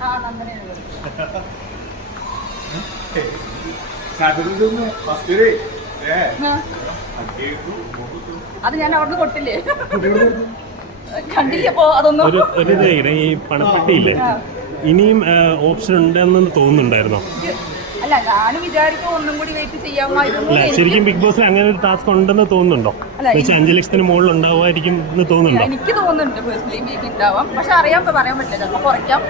ആ നന്ദനയാണ് ആ. അത് ഞാൻ അവിടെ കൊട്ടില്ലേ? കണ്ടില്ല അതൊന്നും. ഒരു ഈ പണപ്പെട്ടിയില്ലേ? ഇനിയും ഓപ്ഷൻ ഉണ്ടെന്ന് തോന്നുന്നുണ്ടായിരുന്നോ? അല്ല ഞാനും വിചാരിക്കും ഒന്നും കൂടി വെയിറ്റ് ചെയ്യാമായിരുന്നു അല്ല ശരിക്കും ബിഗ് ബോസിൽ അങ്ങനെ ഒരു ടാസ്ക് ഉണ്ടെന്ന് തോന്നുന്നുണ്ടോ? വെച്ചാൽ അഞ്ചു ലക്ഷത്തിന് മുകളിൽ ഉണ്ടാവുമായിരിക്കും എന്ന് തോന്നുന്നുണ്ടോ? എനിക്ക് തോന്നുന്നുണ്ട് പേഴ്സണലി ഉണ്ടാവാം. പക്ഷെ അറിയാൻ പറയാൻ പറ്റില്ല. കുറയ്ക്കാം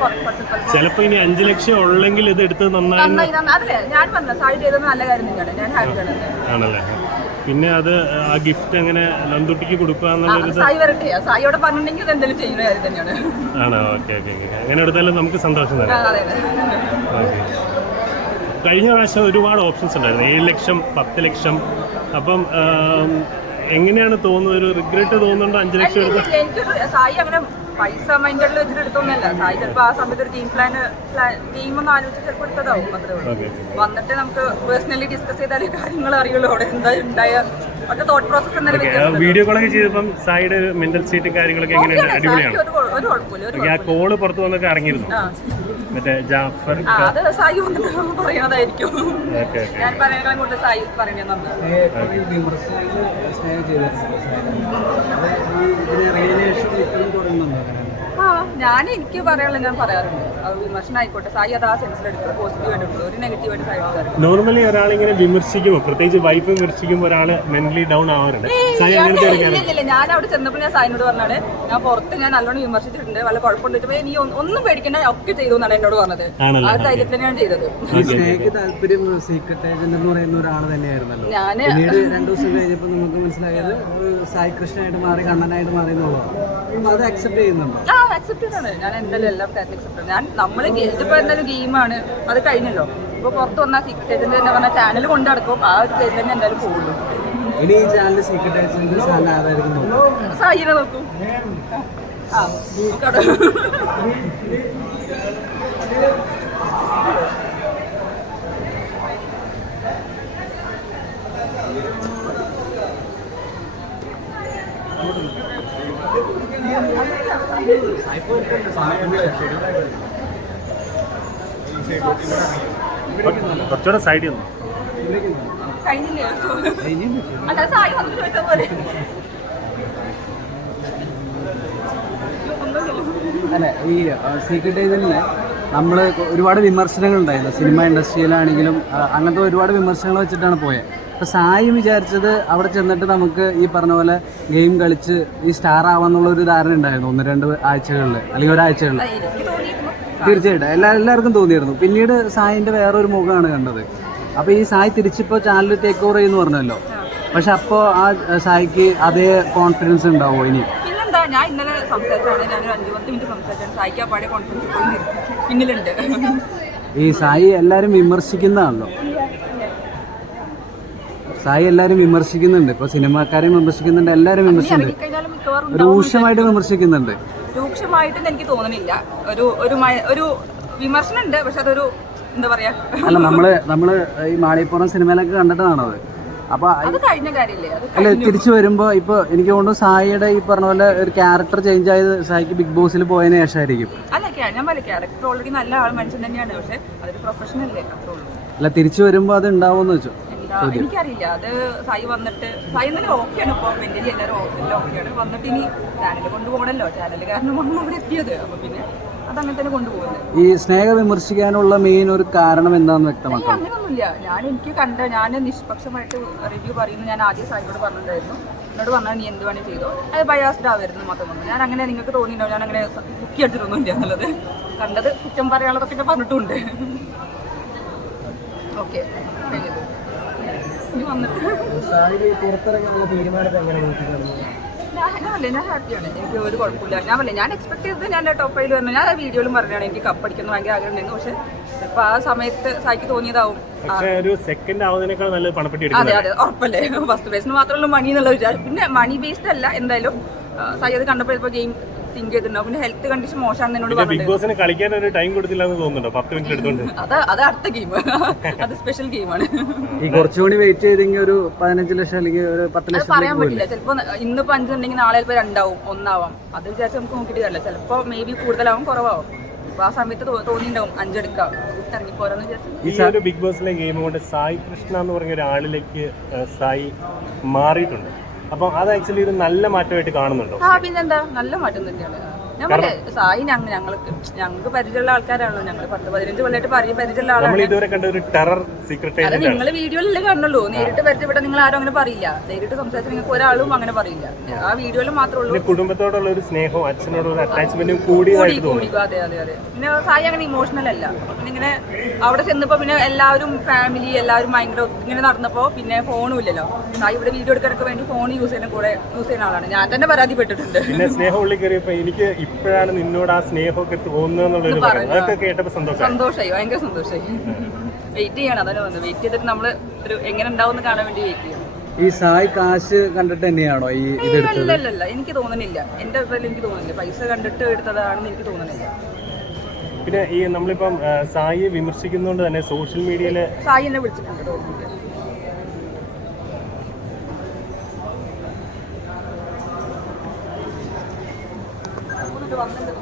ചിലപ്പോ ഇനി അഞ്ചു ലക്ഷം ഉള്ളെങ്കിൽ ഇത് എടുത്ത് നന്നായി അതല്ലേ ഞാൻ പറഞ്ഞ സായി ചെയ്തത് നല്ല കാര്യം തന്നെയാണ്. ഞാൻ ഹാപ്പിയാണ് ആണല്ലേ? പിന്നെ അത് ആ ഗിഫ്റ്റ് എങ്ങനെ നന്ദുട്ടിക്ക് കൊടുക്കുക ആണോ? ഓക്കെ ഓക്കെ അങ്ങനെ എടുത്താലും നമുക്ക് സന്തോഷം തരാം തന്നെ ഓക്കെ. കഴിഞ്ഞ പ്രാവശ്യം ഒരുപാട് ഓപ്ഷൻസ് ഉണ്ടായിരുന്നു. ഏഴ് ലക്ഷം പത്ത് ലക്ഷം. അപ്പം എങ്ങനെയാണ് തോന്നുന്നത്? ഒരു റിഗ്രറ്റ് തോന്നുന്നുണ്ടോ? അഞ്ച് ലക്ഷം എടുത്ത് പൈസ മൈൻഡിൽ വെച്ചിട്ട് എടുത്തൊന്നുമല്ല. സായി ചിലപ്പോൾ ആ സമയത്ത് ഒരു ഗെയിം പ്ലാൻ ഗെയിം ഒന്ന് ആലോചിച്ച് ചിലപ്പോൾ എടുത്തതാവും. അത്രേ ഉള്ളൂ. വന്നിട്ട് നമുക്ക് പേഴ്സണലി ഡിസ്കസ് ചെയ്താലേ കാര്യങ്ങൾ അറിയുള്ളൂ അവിടെ എന്താ ഉണ്ടായ ഒറ്റ തോട്ട് പ്രോസസ് വ്യത്യാസം വീഡിയോ കോളൊക്കെ ചെയ്തപ്പം സായിയുടെ മെന്റൽ സ്റ്റേറ്റും കാര്യങ്ങളൊക്കെ എങ്ങനെയുണ്ട്? അടിപൊളിയാണ്? ആ കോൾ പുറത്ത് വന്നൊക്കെ ഇറങ്ങിയിരുന്നു ആ. മറ്റേ ജാഫർ ആ, അത് സായി പറയുന്നതായിരിക്കും. ഞാൻ പറയുന്നതിനെ കൊണ്ട് സായി പറയുന്നത് ആ ഞാൻ എനിക്ക് പറയാനുള്ള ഞാൻ പറയാറുണ്ട്. അത് വിമർശനം ആയിക്കോട്ടെ സായി അത് ആ സെൻസിൽ പോസിറ്റീവ് ആയിട്ട് ഒരു നെഗറ്റീവ് ആയിട്ട് സായി എടുക്കാറില്ല നോർമലി ഒരാളിങ്ങനെ വിമർശിക്കുമ്പോൾ പ്രത്യേകിച്ച് വൈഫ് വിമർശിക്കുമ്പോൾ ഒരാൾ മെന്റലി ഡൗൺ ആവാറുണ്ട്. സായി ഞാൻ- അങ്ങനത്തെ. ഞാൻ അവിടെ ചെന്നപ്പോൾ ഞാൻ സായിനോട് പറഞ്ഞാണ് ഞാൻ പുറത്ത് ഞാൻ നല്ലോണം വിമർശിച്ചിട്ടുണ്ട്. വല്ല കുഴപ്പമുണ്ട് നീ ഒന്നും പേടിക്കണ്ട. ഒക്കെ ചെയ്തു എന്നാണ് എന്നോട് പറഞ്ഞത്? ആ ധൈര്യത്തിൽ ഞാൻ ചെയ്തത്. താല്പര്യം സീക്രട്ട് ഏജന്റ് എന്ന് പറയുന്ന ഒരാൾ തന്നെയായിരുന്നല്ലോ. ഞാൻ പിന്നീട് രണ്ടു ദിവസം കഴിഞ്ഞപ്പോൾ നമുക്ക് മനസ്സിലായത് സായി കൃഷ്ണനായിട്ട് മാറി കണ്ണനായിട്ട് മാറി എന്നുള്ളതാണ്. അത് അക്സെപ്റ്റ് ചെയ്യുന്നുണ്ടോ? ആ അക്സെപ്റ്റ് ചെയ്യുന്നുണ്ട് ഞാൻ എന്തായാലും എല്ലാം അക്സെപ്റ്റ് ഞാൻ നമ്മൾ ഇതിപ്പോ എന്തായാലും ഗെയിമാണ് അത് കഴിഞ്ഞല്ലോ. ഇപ്പൊ പുറത്ത് വന്നാൽ സീക്രട്ട് ഏജന്റ് തന്നെ പറഞ്ഞ ചാനൽ കൊണ്ടു നടക്കും. ആ ഒരു പേര് തന്നെ എന്തായാലും പോകുള്ളൂ. ഇനി ഈ ചാനൽ സീക്രട്ട് ഏജന്റ് ആരായിരിക്കും സായിനെ നോക്കും. ആ സൈഡിൽ നിന്ന് കഴിഞ്ഞില്ലേ ഇനിയും സൈഡിൽ നിന്ന് സായി വന്നിട്ട് ചോദിച്ച പോലെ. ഒന്നുമില്ലല്ലോ അല്ല ഈ സീക്രട്ട് ഏജന്റിന് നമ്മൾ ഒരുപാട് വിമർശനങ്ങൾ ഉണ്ടായിരുന്നു. സിനിമ ഇൻഡസ്ട്രിയിലാണെങ്കിലും അങ്ങനത്തെ ഒരുപാട് വിമർശനങ്ങൾ വെച്ചിട്ടാണ് പോയത് അപ്പോൾ സായി വിചാരിച്ചത് അവിടെ ചെന്നിട്ട് നമുക്ക് ഈ പറഞ്ഞ പോലെ ഗെയിം കളിച്ച് ഈ സ്റ്റാർ ആവാന്നുള്ള ഒരു ധാരണ ഉണ്ടായിരുന്നു. ഒന്ന് രണ്ട് ആഴ്ചകളിൽ അല്ലെങ്കിൽ ഒരാഴ്ചകളിൽ തീർച്ചയായിട്ടും. എല്ലാ എല്ലാവർക്കും തോന്നിയിരുന്നു പിന്നീട് സായിന്റെ വേറൊരു മുഖമാണ് കണ്ടത്. അപ്പൊ ഈ സായി തിരിച്ചിപ്പോ ചാനൽ ടേക്ക് ഓവർ ചെയ്യുന്നു പറഞ്ഞല്ലോ. പക്ഷെ അപ്പോ ആ സായിക്ക് അതേ കോൺഫിഡൻസ് ഉണ്ടാവോ ഇനി? പിന്നെന്താ ഞാൻ ഇന്നലെ സംസാരിച്ചാണ് ഞാൻ ഒരു അഞ്ചു പത്ത് മിനിറ്റ് സംസാരിച്ചാണ്. സായിക്കാൻ പാടിയ കോൺഫിഡൻസ് പോയി. നിർത്തി. പിന്നിലുണ്ട്. ഈ സായി എല്ലാരും വിമർശിക്കുന്നതാണല്ലോ. സായി എല്ലാരും വിമർശിക്കുന്നുണ്ട്. ഇപ്പൊ സിനിമാക്കാരെയും വിമർശിക്കുന്നുണ്ട് എല്ലാരും വിമർശിക്കുന്നുണ്ട്. രൂക്ഷമായിട്ട് വിമർശിക്കുന്നുണ്ട്. രൂക്ഷമായിട്ടൊന്നും എനിക്ക് തോന്നുന്നില്ല. ഒരു ഒരു ഒരു വിമർശനം ഉണ്ട് പക്ഷെ അതൊരു എന്താ പറയാ? അല്ല നമ്മൾ നമ്മൾ ഈ മാളിപ്പുറം സിനിമയിലൊക്കെ കണ്ടിട്ടാണത് അപ്പൊ അല്ല തിരിച്ചു വരുമ്പോ ഇപ്പൊ എനിക്ക് തോന്നുന്നു സായിയുടെ ഈ പറഞ്ഞ പോലെ ഒരു ക്യാരക്ടർ ചേഞ്ച് ആയത് സായിക്ക് ബിഗ് ബോസിൽ പോയതിനു ശേഷമായിരിക്കും അല്ല ഞാൻ പറയാം ക്യാരക്ടർ ഓൾറെഡി നല്ല ആൾ മനുഷ്യൻ തന്നെയാണ് പക്ഷെ അതൊരു അത്രേ ഉള്ളൂ. അല്ല തിരിച്ചു വരുമ്പോ അത് ഉണ്ടാവുമെന്ന് വെച്ചു? എനിക്കറിയില്ല. അത് സായി വന്നിട്ട് സായി എന്നാലും ഓക്കെയാണ് ഇപ്പോൾ മെന്റലി എല്ലാവരും ഓക്കെ ഓക്കെയാണ് വന്നിട്ട് ഇനി ചാനൽ കൊണ്ടുപോകണല്ലോ ചാനൽ കാരണം കാരണമാണ് അവിടെ എത്തിയത്. അപ്പൊ പിന്നെ ഈ സ്നേഹ വിമർശിക്കാനുള്ള മെയിൻ ഒരു കാരണം എന്താണെന്ന് ഇല്ല വ്യക്തമാക്കാം അങ്ങനെയൊന്നുമില്ല ഞാൻ എനിക്ക് കണ്ട ഞാൻ നിഷ്പക്ഷമായിട്ട് റിവ്യൂ പറയുന്നു. ഞാൻ ആദ്യം സായിയോട് പറഞ്ഞിട്ടുണ്ടായിരുന്നു. എന്നോട് പറഞ്ഞാൽ നീ എന്ത് വേണേ ചെയ്തോ. അത് ബയാസ്ഡ് ആവരുന്നു മാത്രം പറഞ്ഞു. ഞാൻ അങ്ങനെ നിങ്ങൾക്ക് തോന്നിയിട്ടോ ഞാൻ അങ്ങനെ ബുക്കി അടിച്ചിട്ടൊന്നുമില്ല എന്നുള്ളത്. കണ്ടത് കുറ്റം പറയാനുള്ളതൊക്കെ പറഞ്ഞിട്ടുണ്ട്. ഓക്കെ വന്നിട്ട് പുറത്തിറങ്ങാനുള്ള തീരുമാനത്തെ എങ്ങനെ ഞാൻ ഞാനല്ലേ ഞാൻ ഹാപ്പിയാണ് എനിക്ക് ഒരു കുഴപ്പമില്ല. ഞാൻ ഞാൻ എക്സ്പെക്ട് ചെയ്തത് ഞാൻ ടോപ്പ് ഫൈവിൽ വന്നു. ഞാൻ ആ വീഡിയോയിലും പറഞ്ഞാണ് എനിക്ക് കപ്പടിക്കുന്ന ഭയങ്കര ആഗ്രഹം ഉണ്ടായിരുന്നു. പക്ഷെ ഇപ്പൊ ആ സമയത്ത് സായിക്ക് തോന്നിയതാവും. പക്ഷേ ഒരു സെക്കൻഡ് ആവുന്നതിനേക്കാൾ നല്ലത് പണപ്പെട്ടി അതെ അതെ ഉറപ്പല്ലേ? ഫസ്റ്റ് ബേസിന് മാത്രമല്ല മണി എന്നുള്ള വിചാരം. പിന്നെ മണി ബേസ്ഡ് അല്ല എന്തായാലും സായി അത് കണ്ടപ്പോൾ ഗെയിം തിങ്ക് ചെയ്തിട്ടുണ്ടാവും. പിന്നെ ഹെൽത്ത് കണ്ടീഷൻ മോശമാണ് എന്നോട് ബിഗ് ബോസിന് കളിക്കാൻ ഒരു ടൈം കൊടുത്തില്ല എന്ന് തോന്നുന്നുണ്ടോ? പത്ത് മിനിറ്റ് എടുത്തോണ്ട്. അത് അത് അടുത്ത ഗെയിം അത് സ്പെഷ്യൽ ഗെയിമാണ് ഈ കുറച്ചുകൂടി വെയിറ്റ് ചെയ്തെങ്കിൽ ഒരു പതിനഞ്ച് ലക്ഷം അല്ലെങ്കിൽ ഒരു പത്ത് അത് ലക്ഷം പറയാൻ പറ്റില്ല. ചിലപ്പോ ഇന്നിപ്പോ അഞ്ചുണ്ടെങ്കിൽ നാളെ ചിലപ്പോ രണ്ടാവും ഒന്നാവാം. അത് വിചാരിച്ച് നമുക്ക് നോക്കിയിട്ട് തരില്ല ചിലപ്പോ മേ ബി കൂടുതലാവും കുറവാവും. അപ്പൊ ആ സമയത്ത് തോ- തോന്നിയിട്ടുണ്ടാവും അഞ്ചെടുക്കാം ഇറങ്ങിപ്പോരാന്ന് വിചാരിച്ചു. ഈ ഒരു ബിഗ് ബോസിലെ ഗെയിം കൊണ്ട് സായി കൃഷ്ണ എന്ന് പറഞ്ഞ ഒരാളിലേക്ക് സായി മാറിയിട്ടുണ്ട്. അപ്പം അത് ആക്ച്വലി ഒരു നല്ല മാറ്റമായിട്ട് കാണുന്നുണ്ടോ? ആ പിന്നെന്താ? നല്ല മാറ്റം തന്നെയാണ്. സായി ഞങ്ങൾ ഞങ്ങൾക്ക് ഞങ്ങൾക്ക് പരിചയമുള്ള ആൾക്കാരാണല്ലോ. ഞങ്ങൾ പത്ത് പതിനഞ്ച് കൊല്ലായിട്ട് പറയും പരിചയമുള്ള ആളാണ്. അത് നിങ്ങൾ വീഡിയോയിലല്ലേ കാണുള്ളൂ നേരിട്ട് പരിചയപ്പെട്ട നിങ്ങൾ ആരും അങ്ങനെ പറയില്ല. നേരിട്ട് സംസാരിച്ച് നിങ്ങൾക്ക് ഒരാളും അങ്ങനെ പറയില്ല. ആ. വീഡിയോയിൽ മാത്രമേ ഉള്ളൂ. പിന്നെ കുടുംബത്തോടുള്ള ഒരു സ്നേഹവും അച്ഛനോടുള്ള അറ്റാച്ച്മെന്റും കൂടി തോന്നി. കൂടി. അതെ അതെ അതെ. പിന്നെ സായി അങ്ങനെ ഇമോഷണൽ അല്ല. പിന്നെ ഇങ്ങനെ അവിടെ ചെന്നപ്പോ പിന്നെ എല്ലാവരും ഫാമിലി എല്ലാവരും ഭയങ്കര ഇങ്ങനെ നടന്നപ്പോ പിന്നെ ഫോണും ഇല്ലല്ലോ. സായി ഇവിടെ വീഡിയോ എടുക്കാനൊക്കെ വേണ്ടി ഫോൺ യൂസ് ചെയ്യുന്ന കൂടെ യൂസ് ചെയ്യുന്ന ആളാണ്. ഞാൻ തന്നെ പരാതിപ്പെട്ടിട്ടുണ്ട്. പിന്നെ സ്നേഹം ഉള്ളിൽ കയറിയപ്പോ എനിക്ക് ഇപ്പോഴാണ് നിന്നോട് ആ സ്നേഹമൊക്കെ തോന്നുന്നുള്ളൊരു പറയുന്നത് അതൊക്കെ കേട്ടപ്പോ സന്തോഷം സന്തോഷമായി ഭയങ്കര സന്തോഷമായി. വെയിറ്റ് ചെയ്യണം അതന്നെ വന്നു വെയിറ്റ് ചെയ്തിട്ട് നമ്മൾ ഒരു എങ്ങനെ ഉണ്ടാവും കാണാൻ വേണ്ടി വെയിറ്റ് ചെയ്യണം. ഈ സായി കാശ് കണ്ടിട്ട് തന്നെയാണോ ഈ ഇത് അല്ല അല്ല അല്ല എനിക്ക് തോന്നുന്നില്ല. എന്റെ അഭിപ്രായത്തിൽ എനിക്ക് തോന്നുന്നില്ല. പൈസ കണ്ടിട്ട് എടുത്തതാണെന്ന് എനിക്ക് തോന്നുന്നില്ല. പിന്നെ ഈ നമ്മളിപ്പം സായിയെ വിമർശിക്കുന്നതുകൊണ്ട് തന്നെ സോഷ്യൽ മീഡിയയിൽ സായി എന്നെ വിളിച്ചിട്ടുണ്ട് തോന്നുന്നില്ല വന്നിട്ടുണ്ട്